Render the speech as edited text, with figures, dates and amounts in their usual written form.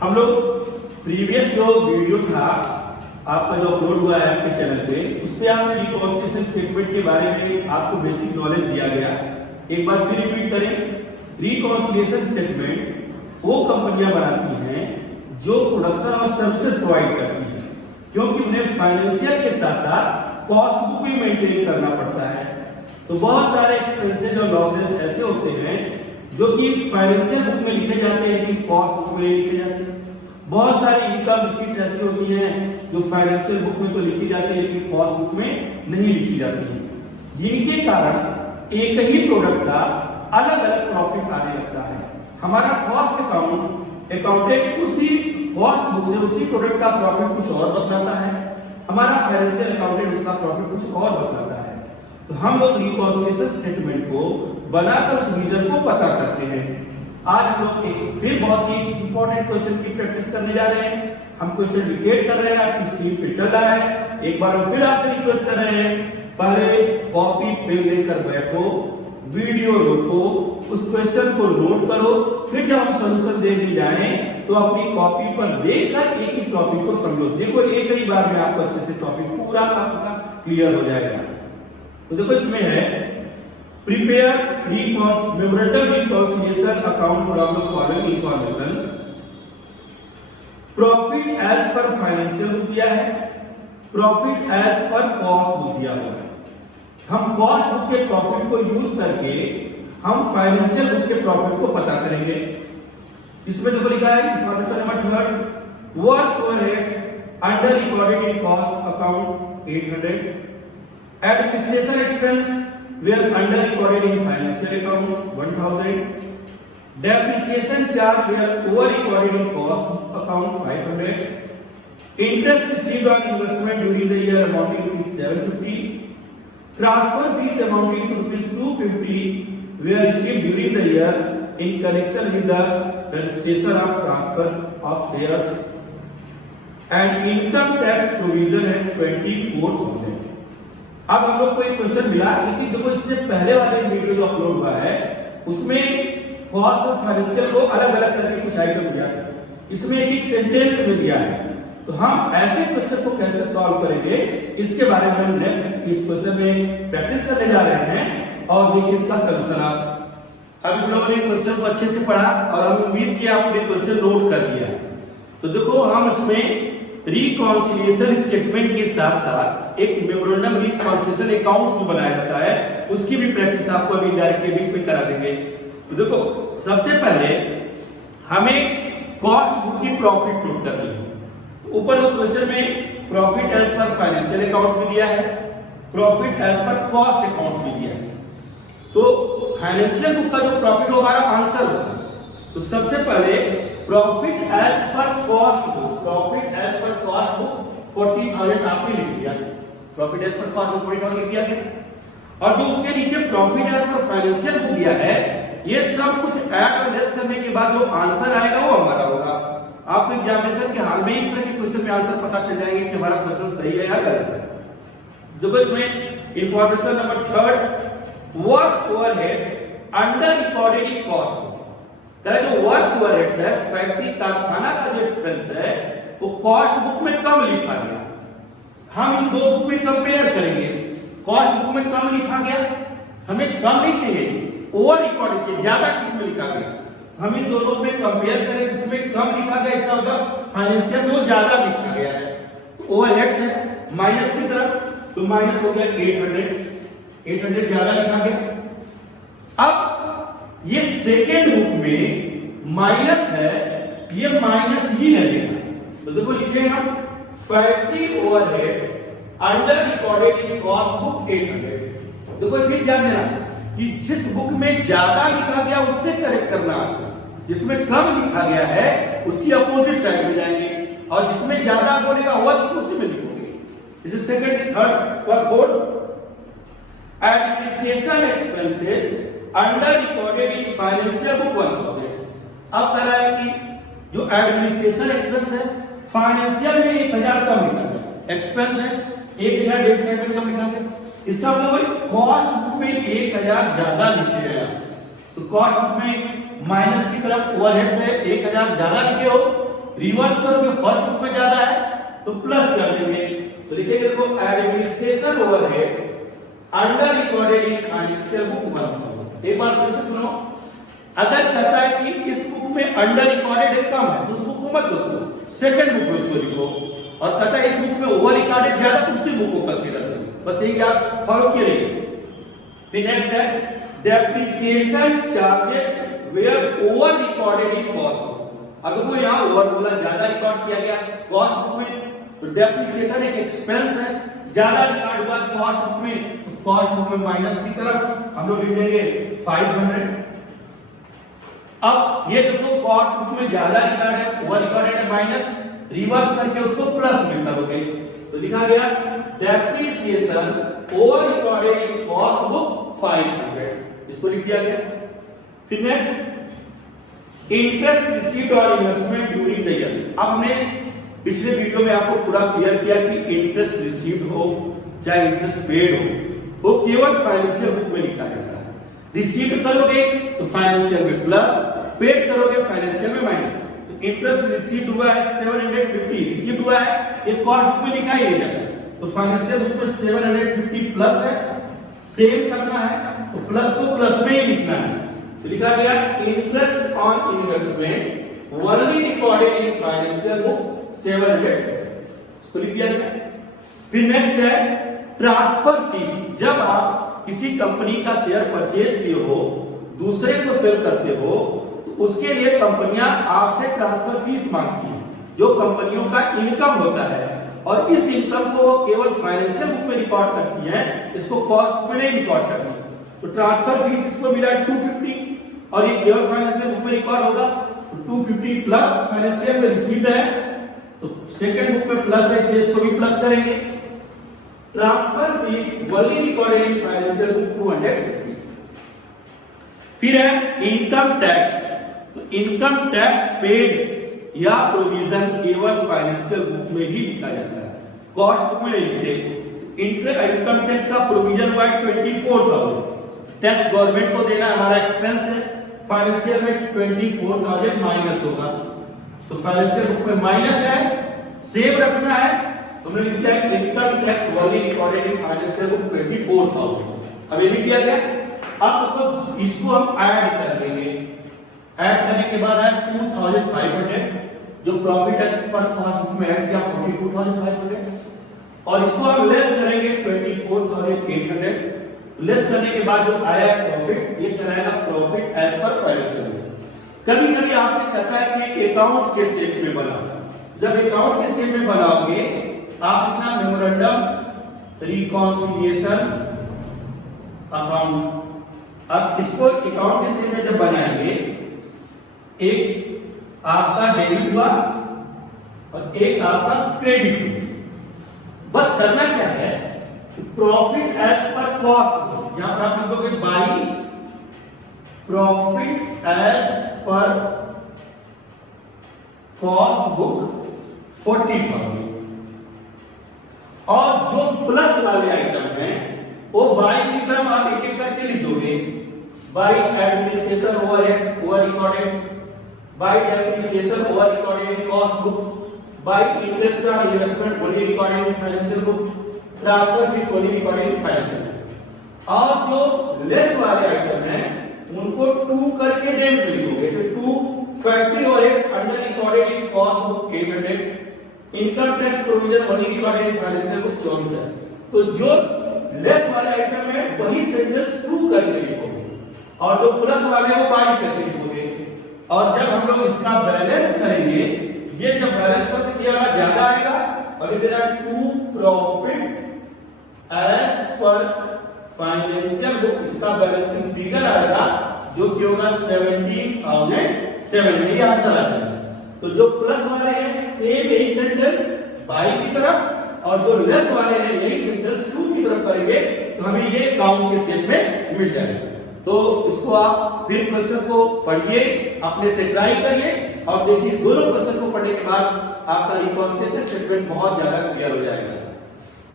हम लोग प्रीवियस जो वीडियो था आपका जो अपलोड हुआ है आपके चैनल पे, उस पे आपने रिकॉन्सिलिएशन स्टेटमेंट के बारे में आपको बेसिक नॉलेज दिया गया। एक बार फिर रिपीट करें, रिकॉन्सिलिएशन स्टेटमेंट वो कंपनियां बनाती हैं जो प्रोडक्शन और सर्विसेज प्रोवाइड करती हैं, क्योंकि उन्हें फाइनेंशियल के साथ साथ कॉस्ट बुक भी मेंटेन करना पड़ता है। तो बहुत सारे एक्सपेंसेस और लॉसेस ऐसे होते हैं जो कि फाइनेंशियल बुक में लिखे जाते हैं लेकिन कॉस्ट बुक में नहीं लिखे जाते। बहुत सारी इनकम रिसीट्स ऐसी होती हैं जो फाइनेंशियल बुक में तो लिखी जाती है लेकिन कॉस्ट बुक में नहीं लिखी जाती है, जिनके कारण एक ही प्रोडक्ट का अलग अलग प्रॉफिट आने लगता है। हमारा कॉस्ट अकाउंटेंट उसी कॉस्ट बुक से उसी प्रोडक्ट का प्रॉफिट कुछ और बतलाता है, हमारा फाइनेंशियल अकाउंटेंट उसका प्रॉफिट कुछ और बतलाता है। तो हम लोग रिकॉन्सिलिएशन स्टेटमेंट को बनाकर उस रीजन को पता करते हैं। आज हम लोग एक फिर बहुत ही इंपॉर्टेंट क्वेश्चन की प्रैक्टिस करने जा रहे हैं। हम क्वेश्चन रिपीट कर रहे हैं, आपकी स्क्रीन पे चल रहा है। एक बार हम फिर आपसे रिक्वेस्ट कर रहे हैं, पहले कॉपी पेन लेकर बैठो, वीडियो रोको, उस क्वेश्चन को नोट करो, फिर जब हम सॉल्यूशन देने जाएं तो अपनी कॉपी पर देखकर एक ही टॉपिक को समझो। देखो एक ही बार में आपको अच्छे से टॉपिक पूरा का पूरा क्लियर हो जाएगा। तो देखो इसमें है prepare memorandum reconciliation account from the following information. Profit as per financial book दिया है, profit as per cost book दिया हुआ है। हम कॉस्ट बुक के प्रॉफिट को यूज करके हम फाइनेंशियल बुक के प्रॉफिट को पता करेंगे। इसमें देखो लिखा है information number 3, works overheads under recorded in cost account 800, administration expense were under recorded in financial accounts 1000, depreciation charge were over recorded in cost account 500, interest received on investment during the year amounting to 750, transfer fees amounting to rupees 250 were received during the year in connection with the registration of transfer of shares, and income tax provision है 24,000। अब हम लोग को एक question मिला, लेकिन देखो इससे पहले वाले वीडियो जो अपलोड हुआ है उसमें कॉस्ट और फाइनेंशियल को अलग अलग करके कुछ आइटम दिया था, इसमें एक एक सेंटेंस में दिया है। तो हम ऐसे क्वेश्चन को कैसे सॉल्व करेंगे इसके बारे में हम नेक्स्ट इस क्वेश्चन में प्रैक्टिस करने जा रहे हैं। और देखिए इसका सलूशन आप अब लोगों ने क्वेश्चन को अच्छे से पढ़ा और हम उम्मीद किया आपने क्वेश्चन नोट कर लिया। तो देखो हम इसमें रिकॉन्सिलिएशन स्टेटमेंट के साथ साथ एक मेमोरेंडम रिकॉन्सिलिएशन अकाउंट्स भी बनाया जाता है, उसकी भी प्रैक्टिस आपको अभी डायरेक्ट बेस पे करा देंगे। तो देखो सबसे पहले हमें कॉस्ट बुक की प्रॉफिट नोट करनी है। तो ऊपर जो क्वेश्चन में profit as per financial accounts भी दिया है, profit as per cost accounts भी दिया है। तो फाइनेंशियल बुक का जो प्रॉफिट हमारा आंसर होगा। तो सबसे पहले profit as per cost book, profit as per cost book 40,000 आपने लिख दिया, profit as per cost book 40,000 लिख दिया गया। और जो उसके नीचे profit as per financial book दिया है, ये सब कुछ ऐड और लेस करने के बाद जो आंसर आएगा वो हमारा होगा। आपको एग्जामिनेशन के हाल में इस तरह के क्वेश्चन में आंसर पता चल जाएंगे कि हमारा क्वेश्चन सही है या गलत है। देखो इसमें information number 3, works overheads under recorded in cost book. जो वर्क्स ओवरहेड्स है, फैक्ट्री कारखाना का जो एक्सपेंस है वो कॉस्ट बुक में कम लिखा गया। हम इन दो बुक में कंपेयर करेंगे, कॉस्ट बुक में कम लिखा गया, हमें कम नहीं चाहिए, ओवर रिकॉर्डेड चाहिए, ज्यादा किसमें लिखा गया। हम इन दोनों में कंपेयर करें, जिसमें कम लिखा गया इसका मतलब फाइनेंशियल में ज्यादा लिखा गया है। तो ओवरहेड्स है माइनस की तरफ, तो माइनस हो गया 800 ज्यादा लिखा गया। अब ये सेकेंड बुक में माइनस है, ये माइनस ही लगेगा। तो देखो लिखेंगे हम factory overheads under recorded in cost book 800। देखो फिर ध्यान देना कि जिस बुक में ज्यादा लिखा गया उससे करेक्ट करना आपको, जिसमें कम लिखा गया है उसकी अपोजिट साइड में जाएंगे, और जिसमें ज्यादा बोलेगा उसी में लिखोगे। जैसे सेकंड, थर्ड और fourth, administration expenses under recorded in financial book 1000। अब कह रहा है कि जो एडमिनिस्ट्रेशन एक्सपेंस है फाइनेंशियल में 1000 कम लिखा गया, एक्सपेंस है 1000 साइड में कम लिखा गया। इसका मतलब कॉस्ट बुक में 1000 ज्यादा लिखे गया। तो कॉस्ट बुक में माइनस की तरफ ओवरहेड से 1000 ज्यादा लिखे हो, रिवर्स करोगे फर्स्ट बुक में ज्यादा है तो प्लस कर देंगे, तो लिखेंगे देखो administration overheads under recorded in financial book 1000। एक बार फिर से सुनो, अगर कहता है कि इस बुक में अंडर रिकॉर्डेड कम है उस बुक को मत लिखो, सेकंड बुक में उसको लिखो, और कहता है इस बुक में ओवर रिकॉर्डेड ज्यादा तो उसी बुक को कंसीडर करो, बस यही आप फॉलो किए। फिर नेक्स्ट है depreciation charges were over recorded in cost. अगर वो यहाँ ओवर बोला ज्यादा रिकॉर्ड किया गया कॉस्ट बुक में, तो डेप्रिसिएशन एक एक्सपेंस है, ज्यादा रिकॉर्ड हुआ कॉस्ट बुक में, तो कॉस्ट बुक में माइनस की तरफ हम लोग लिख देंगे 500। अब ये देखो कॉस्ट बुक में ज्यादा रिकॉर्ड है, ओवर रिकॉर्डेड है माइनस, रिवर्स करके उसको प्लस में करोगे तो लिखा गया depreciation over recorded in cost book 500, इसको लिख दिया गया। फिर नेक्स्ट इंटरेस्ट रिसीव्ड और इन्वेस्टमेंट ड्यूरिंग द ईयर। अब हमने पिछले वीडियो में आपको पूरा क्लियर किया कि इंटरेस्ट रिसीव्ड हो चाहे इंटरेस्ट पेड हो वो केवल फाइनेंशियल बुक में लिखा जाता है। रिसीव्ड करोगे तो फाइनेंशियल में प्लस, पेड करोगे फाइनेंशियल में माइनस। तो इंटरेस्ट रिसीव्ड हुआ है 750, रिसीव्ड हुआ है ये कॉस्ट बुक में लिखा ही नहीं जाता, तो फाइनेंशियल बुक में 750 प्लस है, सेव करना है तो प्लस को प्लस में ही लिखना है, तो लिखा गया interest on investment only recorded in financial book 700, इसको लिख दिया गया। फिर नेक्स्ट है ट्रांसफर फीस। जब आप किसी कंपनी का शेयर परचेज किए हो दूसरे को सेल करते हो तो उसके लिए कंपनियां आपसे ट्रांसफर फीस मांगती हैं, जो कंपनियों का इनकम होता है, और इस इनकम को वो केवल फाइनेंशियल बुक में रिकॉर्ड करती हैं, इसको कॉस्ट में नहीं रिकॉर्ड करती। तो ट्रांसफर फीस इसको मिला 250 और ये केवल फाइनेंशियल बुक में रिकॉर्ड होगा, तो 250 प्लस फाइनेंशियल में रिसीव्ड है तो सेकंड बुक में प्लस है इसलिए इसको भी प्लस करेंगे। Transfer fees only recorded in financial book 250। फिर है इनकम टैक्स। तो इनकम टैक्स पेड या प्रोविजन केवल फाइनेंशियल बुक में ही लिखा जाता है, कॉस्ट बुक में नहीं लिखते। इनकम टैक्स का प्रोविजन हुआ है 24,000, टैक्स गवर्नमेंट को देना हमारा एक्सपेंस है, फाइनेंशियल में 24,000 माइनस होगा, तो फाइनेंशियल बुक में माइनस है, सेव रखना है, हमने लिख दिया income tax only recorded in financial book 24,000। अब ये लिख दिया गया। अब इसको हम ऐड कर लेंगे, ऐड करने के बाद है 2,500 जो प्रॉफिट पर कॉस्ट बुक में ऐड किया 42,500, और इसको हम लेस करेंगे 24,800, लेस करने के बाद जो आया प्रॉफिट ये कराएगा profit as per financial book. कभी कभी आपसे कहता है कि एक अकाउंट के शेप में बनाओ, जब अकाउंट के शेप में बनाओगे आप लिखना मेमोरेंडम रिकॉन्सिलिएशन अकाउंट। अब इसको अकाउंट के शेप में जब बनाएंगे, एक आपका डेबिट हुआ और एक आपका क्रेडिट हुआ। बस करना क्या है, प्रॉफिट एज पर कॉस्ट, यहां पर आप लिखोगे by profit as per cost book 40,000, और जो प्लस वाले आइटम हैं वो बाई की तरफ आप एक एक करके लिख दोगे। By administration overheads over recorded, by depreciation over recorded in cost book, by interest on investment only recorded in financial book, transfer fees only recorded in financial. और जो लेस वाले आइटम हैं उनको 2 करके डेबिट में लिखोगे, जैसे 2 factory overheads under recorded in cost book 800, income tax provision only recorded in financial book 24 है। तो जो लेस वाले आइटम है वही सेंटेंस 2 करके लिखोगे, और जो प्लस वाले वो बाई करके लिखोगे। और जब हम लोग इसका बैलेंस करेंगे, ये जब बैलेंस करके किया ज्यादा आएगा, और ये देना to profit as per financial book, इसका बैलेंसिंग फिगर आएगा जो कि होगा 17,070 आंसर आ जाएगा। तो जो प्लस वाले हैं सेम यही सेंटेंस बाई की तरफ, और जो लेस वाले हैं यही सेंटेंस 2 की तरफ करेंगे, तो हमें ये काउंट के शेप में मिल जाएगा। तो इसको आप फिर क्वेश्चन को पढ़िए, अपने से ट्राई करिए, और देखिए दोनों क्वेश्चन को पढ़ने के बाद आपका रिकॉन्सिलिएशन स्टेटमेंट बहुत ज्यादा क्लियर हो जाएगा।